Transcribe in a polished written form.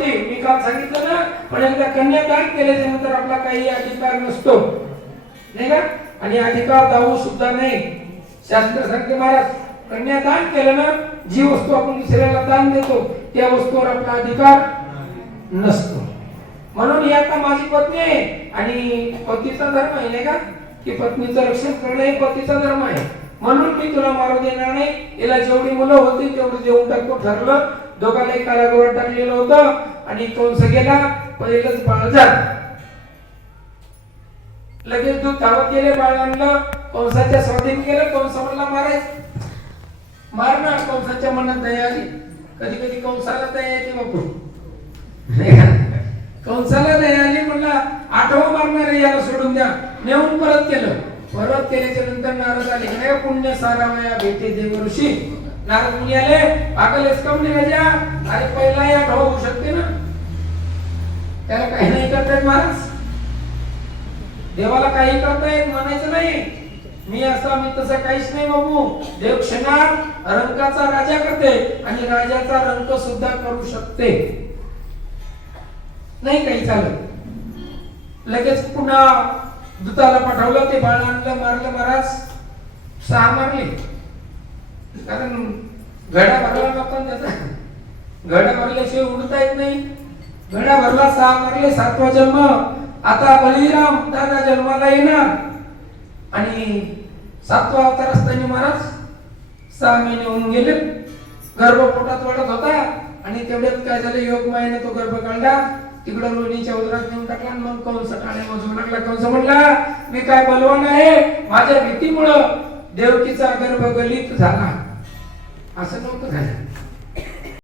होती, मी काल सांगितलं ना. पण एकदा कन्यादान केल्याच्या नंतर आपला काही अधिकार नसतो, नाही का? आणि अधिकार दाऊ सुद्धा नाही. शास्त्र सांगते महाराज, कन्यादान केलं ना, जी वस्तू आपण दुसऱ्याला दान देतो त्या वस्तूवर आपला अधिकार नसतो. म्हणून ही आता माझी पत्नी आहे आणि पतीचा धर्म आहे, नाही का, की पत्नीचं रक्षण करणं हे पतीचा धर्म आहे. म्हणून मी तुला मारू देणार नाही. हिला जेवढी मुलं होती तेवढी देऊन टाकतो ठरलं. दोघांनाही कारागृहात टाकलेलं होतं आणि कंस गेला. पहिलंच बाळ जात. लगेच दूध धावत गेले, बाळ आणलं, कंसाच्या स्वाधीन केलं. कंस म्हणला मारायचं, मार ना. कंसाच्या मनात दया आली. कधी कधी कंसाला दया येते बापू, कंसाला दया आली, म्हणला आठवं मारणार याला सोडून द्या. नेऊन परत केलं. परत केल्याच्या नंतर नारद आले, नाही पुण्य सारावया भेटे देव ऋषी. नारद मुनी आले, पागलेस कम राजा, अरे पहिला या होऊ शकते ना, त्याला काही नाही करता येत महाराज. देवाला काही करता येत म्हणायचं नाही. मी असा मी तसा काहीच नाही बाबू. देव क्षणात रंकाचा राजा करते आणि राजाचा रंक सुद्धा करू शकते. नाही काही चालत. लगेच पुन्हा दूताला पाठवलं, ते बाळ आणलं, मारलं महाराज. 6 मारले, कारण घडा भरला नव्हता त्याचा. घडा भरल्याशिवाय उडता येत नाही. घडा भरला, 6 मारले. 7वा जन्म. आता बलिराम दादा जन्माला येणार आणि 7वा अवतार असताना महाराज 6 महिने होऊन गेले. गर्भ पोटात वाढत होता आणि तेवढ्यात काय झालं, योग मायेने तो गर्भ काढला, तिकडं रोहिणीच्या उदरात नेऊन टाकला. मग कंस टाळे वाजवू लागला. कंस म्हणला, मी काय बलवान आहे, माझ्या भीतीमुळं देवकीचा गर्भ गलित झाला. असं नव्हतं झालं.